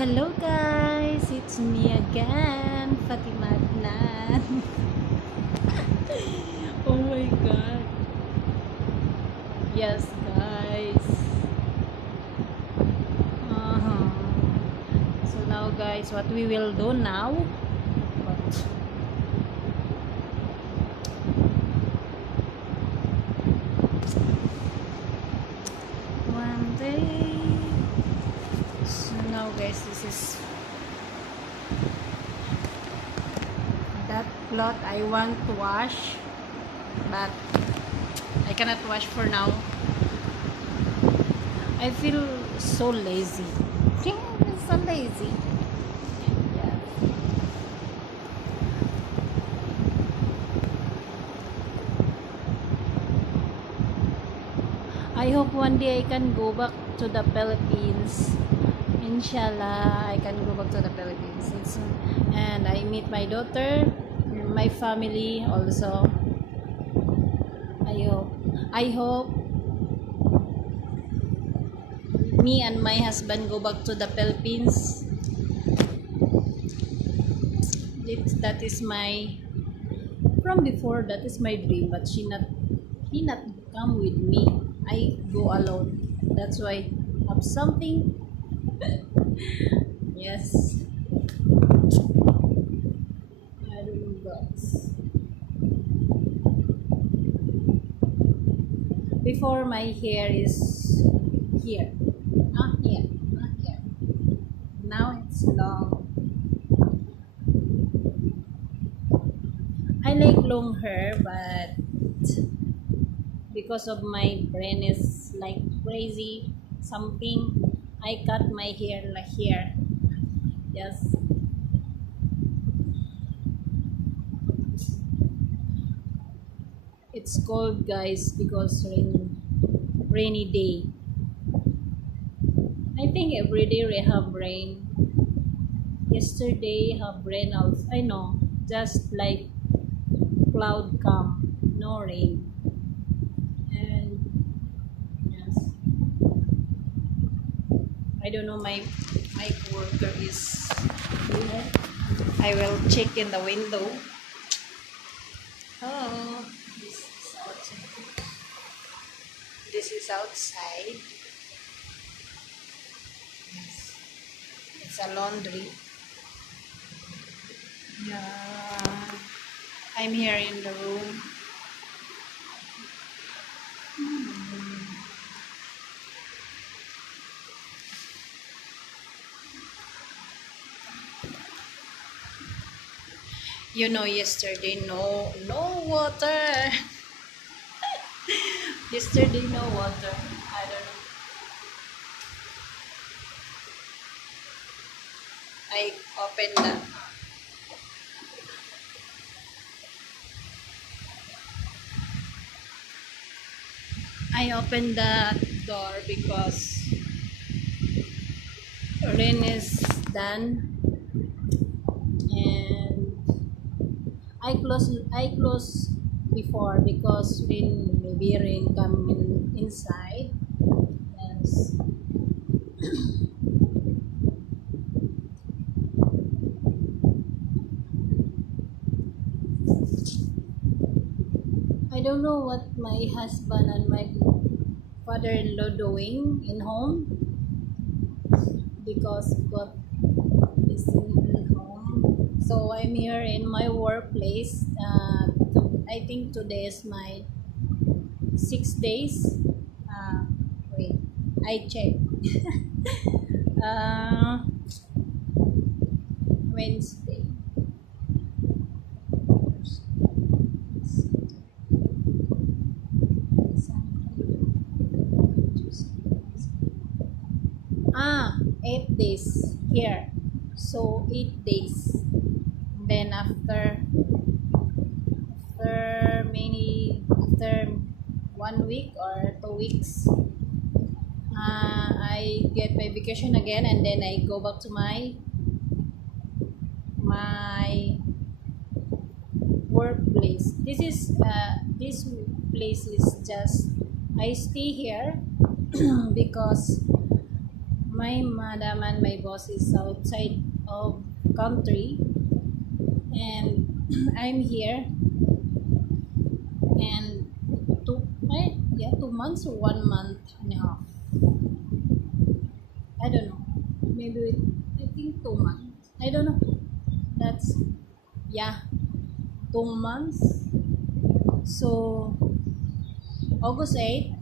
Hello guys, it's me again, Fatima Adnan. Oh my god. Yes guys. Uh-huh. So now guys, what we will do now? What? One day. So now guys, this is that cloth I want to wash, but I cannot wash for now. I feel so lazy. I'm so lazy. Yeah. I hope one day I can go back to the Philippines. Inshallah, I can go back to the Philippines. And I meet my daughter, my family also. I hope. I hope me and my husband go back to the Philippines. That is my from before. That is my dream, but he not come with me. I go alone. That's why I have something. Yes. I don't know guys. Before my hair is here. Not here. Not here. Now it's long. I like long hair, but because of my brain is like crazy something, I cut my hair like here. Yes. It's cold guys because rainy day. I think every day we have rain. Yesterday have rain also. I know, just like cloud come, no rain. And yes, I don't know, my coworker is here. I will check in the window. Oh, this is outside. This is outside. Yes, it's a laundry. Yeah, I'm here in the room. You know, yesterday no water. Yesterday no water. I don't know. I opened the door because rain is done, and I close before because maybe rain come inside. Yes. I don't know what my husband and my father-in-law doing in home because both is in home. So I'm here in my workplace. I think today is my 6 days. Uh, Wait, I check. uh, Wednesday. Ah, 8 days here. So 8 days. Then after 1 week or 2 weeks, I get my vacation again, and then I go back to my workplace. This place is just I stay here because my madam and my boss is outside of country, and I'm here, and yeah, 2 months or 1 month and a half. I don't know. Maybe I think 2 months. I don't know. That's yeah, 2 months. So August 8th,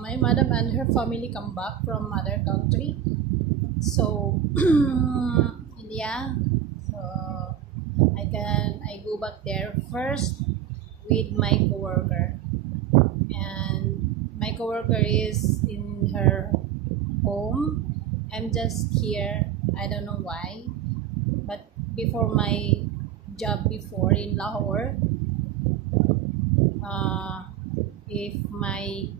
my madam and her family come back from other country. So yeah, so I go back there first with my coworker, and my coworker is in her home. I'm just here. I don't know why, but before my job before in Lahore, uh, if my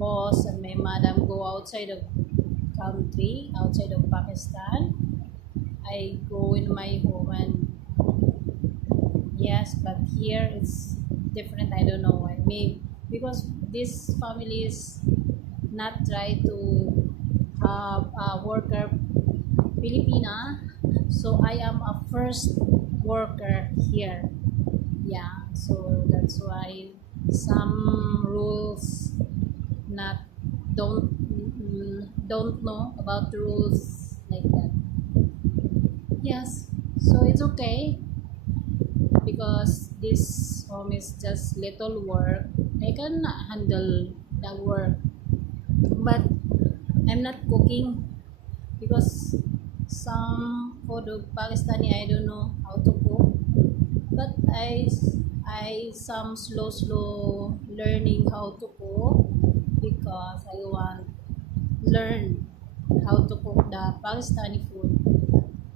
boss and my madam go outside of country, outside of Pakistan, I go in my home, and yes, but here it's different. I don't know why. Maybe because this family is not try to have a worker Filipina, so I am a first worker here. Yeah, so that's why some rules not don't know about the rules like that. Yes, so it's okay because this home is just little work. I can handle the work, but I'm not cooking because some food of Pakistani I don't know how to cook. But I some slow learning how to cook because I want learn how to cook the Pakistani food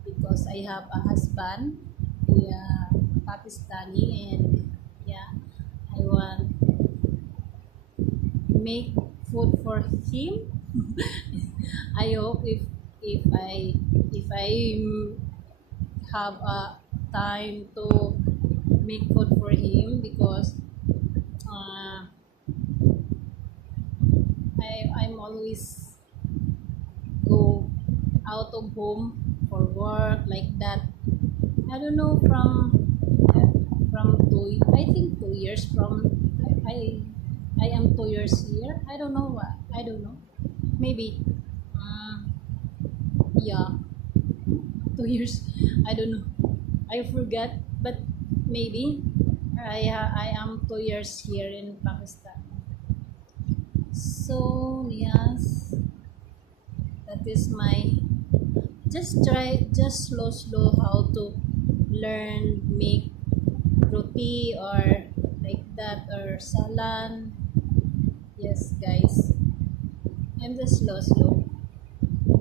because I have a husband, yeah, Pakistani, and yeah, I want make food for him. I hope if I have a time to make food for him because uh, I'm always go out of home for work like that. I don't know from two, I think 2 years from I am 2 years here. I don't know what, I don't know, maybe uh, yeah, 2 years. I don't know, I forgot, but maybe I am 2 years here in Pakistan. So yes, that is my just slow how to learn make roti or like that or salan. Yes, guys, I'm just slow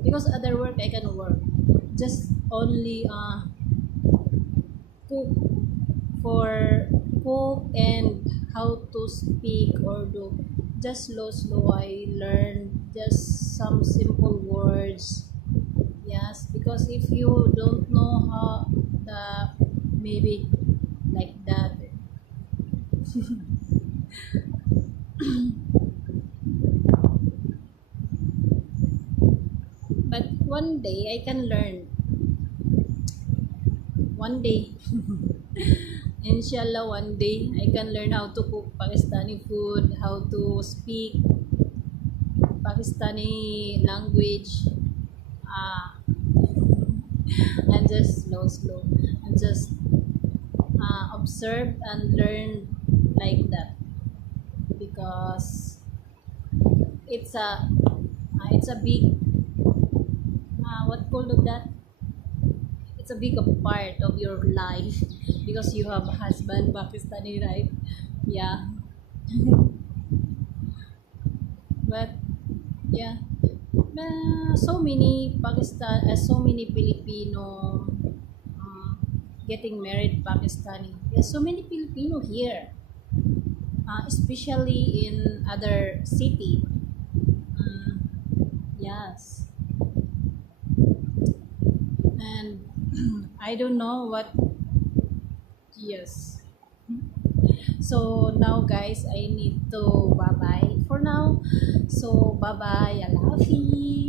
because other work I can work. Just only cook for cook and how to speak or do just slow I learn just some simple words. Yes, because if you don't know how the maybe like that. But one day I can learn. One day. Inshallah, one day I can learn how to cook Pakistani food, how to speak Pakistani language. Ah, and just slow and just observe and learn like that because it's a big what called of that, it's a big part of your life because you have a husband Pakistani, right? Yeah. But yeah, so many so many Filipino getting married Pakistani. There's so many Filipino here, especially in other city. Mm, yes, and I don't know what. Yes. So now, guys, I need to bye bye for for now. So bye bye, I love you.